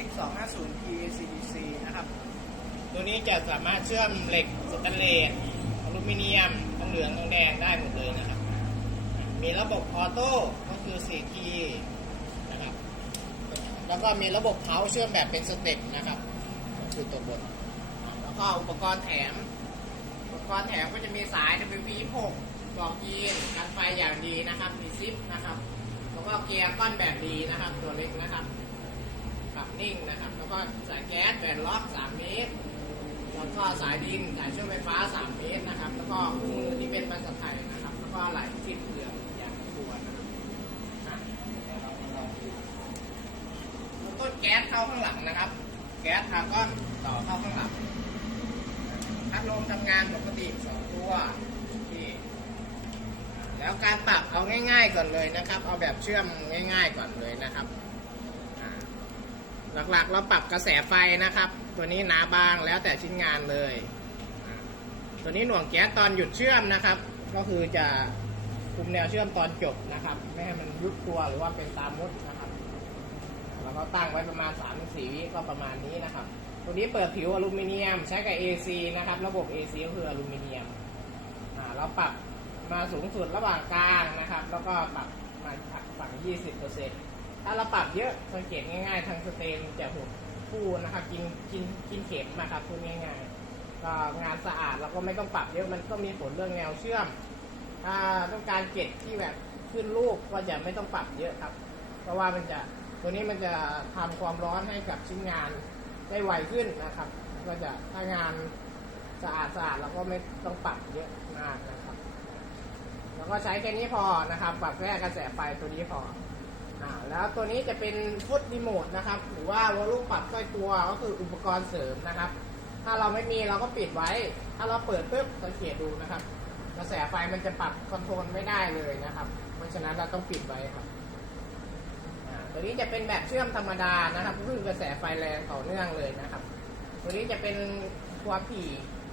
ติ๊ก250 PACDC นะครับ ตัวนี้จะสามารถเชื่อมเหล็กสแตนเลสอลูมิเนียมทองเหลืองทองแดงได้หมดเลยนะครับ มีระบบออโต้ก็คือ4คีนะครับ แล้วก็มีระบบเขาเชื่อมแบบเป็นสเต็ปนะครับคือตัวบน แล้วก็อุปกรณ์แถม อุปกรณ์แถมก็จะมีสาย WP6 กรอกยีนกันไฟอย่างดีนะครับ มีซิปนะครับ แล้วก็เกียร์ก้อนแบบดีนะครับ ตัวเล็กนะครับับนิ่งนะครับ แล้วก็สายแก๊สแบนล็อก3เมตร แล้วก็สายดินสายเชื่อมไฟฟ้า 3 เมตรนะครับ แล้วก็คู่มือที่เป็นภาษาไทยนะครับ แล้วก็ไหลฟิตเปลือกอย่างควรนะครับอ่วต้นแก๊สเข้าข้างหลังนะครับ แก๊สทางก้อนต่อเข้าข้างหลังพัดลมทำงานปกติสองตัวที่แล้วการปรับเอาง่าย ๆ ก่อนเลยนะครับ เอาแบบเชื่อมง่าย ๆ ก่อนเลยนะครับ หลักๆ เราปรับกระแสไฟนะครับ ตัวนี้หนาบางแล้วแต่ชิ้นงานเลย ตัวนี้หน่วงแก๊สตอนหยุดเชื่อมนะครับ ก็คือจะคุมแนวเชื่อมตอนจบนะครับ ไม่ให้มันยุบตัวหรือว่าเป็นตามมดนะครับ แล้วก็ตั้งไว้ประมาณ3-4วิก็ประมาณนี้นะครับ ตัวนี้เปิดผิวอลูมิเนียม ใช้กับ AC นะครับ ระบบ AC ก็คืออลูมิเนียมเราปรับมาสูงสุดระหว่างกลางนะครับ แล้วก็ปรับมาฝั่ง20% ถ้าเราปรับเยอะสังเกตง่ายๆ ทางสเตนจะหุบคู่นะครับกินกินกินเข็มนะครับพูดง่ายๆก็งานสะอาดเราก็ไม่ต้องปรับเยอะมันก็มีผลเรื่องแนวเชื่อมถ้าต้องการเก็บที่แบบขึ้นรูปก็จะไม่ต้องปรับเยอะครับ เพราะว่ามันจะตัวนี้มันจะทำความร้อนให้กับชิ้นงานได้ไวขึ้นนะครับ ก็จะถ้างานสะอาดสะอาดเราก็ไม่ต้องปรับเยอะมากนะครับ แล้วก็ใช้แค่นี้พอนะครับ ปรับแค่กระแสไฟตัวนี้พอ อ่าแล้วตัวนี้จะเป็นฟุตรีโมทนะครับ หรือว่าวอลลุ่มปรับใต้ตัวก็คืออุปกรณ์เสริมนะครับ ถ้าเราไม่มีเราก็ปิดไว้ ถ้าเราเปิดปุ๊บสังเกตดูนะครับ กระแสไฟมันจะปรับคอนโทรลไม่ได้เลยนะครับ เพราะฉะนั้นเราต้องปิดไว้ครับอ่าตัวนี้จะเป็นแบบเชื่อมธรรมดานะครับก็คือกระแสไฟแรงต่อเนื่องเลยนะครับ ตัวนี้จะเป็นความถี่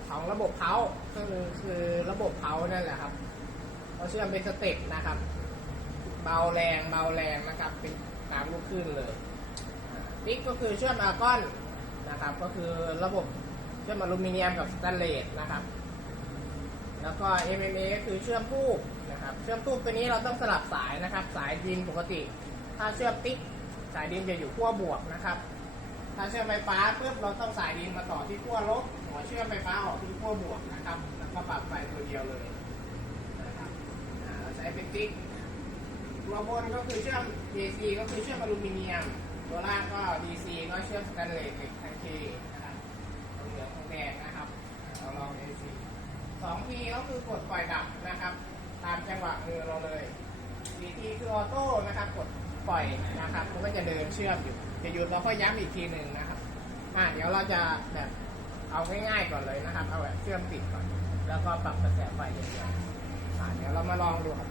ของระบบเขาก็คือคือระบบเขานั่นแหละครับเราเชื่อมเป็นสเต็ปนะครับ เบาแรงเบาแรงนะครับเป็นตามลูกขึ้นเลยติ๊กก็คือเชื่อมอาร์กอนนะครับ ก็คือระบบเชื่อมอลูมิเนียมกับสแตนเลสนะครับ แล้วก็ MMA ก็คือเชื่อมทูบนะครับ เชื่อมทูบตัวนี้เราต้องสลับสายนะครับ สายดินปกติ ถ้าเชื่อมติ๊กสายดินจะอยู่ขั้วบวกนะครับ ถ้าเชื่อมไฟฟ้าปุ๊บเราต้องสายดินมาต่อที่ขั้วลบหัวเชื่อมไฟฟ้าออกที่ขั้วบวกนะครับ แล้วก็ปรับไฟตัวเดียวเลยนะครับอ่าเราใช้เป็นติ๊ก ตัวบนก็คือเชื่อม AC ก็คือเชื่อมอลูมิเนียม ตัวล่างก็ DC ก็เชื่อมสแตนเลสเหล็กไทเคนะครับทองเหลืองทองแดงนะครับเราลอง AC สองทีก็คือกดปล่อยดับนะครับ ตามจังหวะมือเราเลยสี่ทีคือออโต้นะครับกดปล่อยนะครับมันก็จะเดินเชื่อมอยู่ จะหยุดเราค่อยย้ำอีกทีหนึ่งนะครับอ่าเดี๋ยวเราจะแบบเอาง่ายๆก่อนเลยนะครับ เอาแบบเชื่อมติดก่อน แล้วก็ปรับกระแสไฟอย่างเดียวอ่าเดี๋ยวเรามาลองดูครับ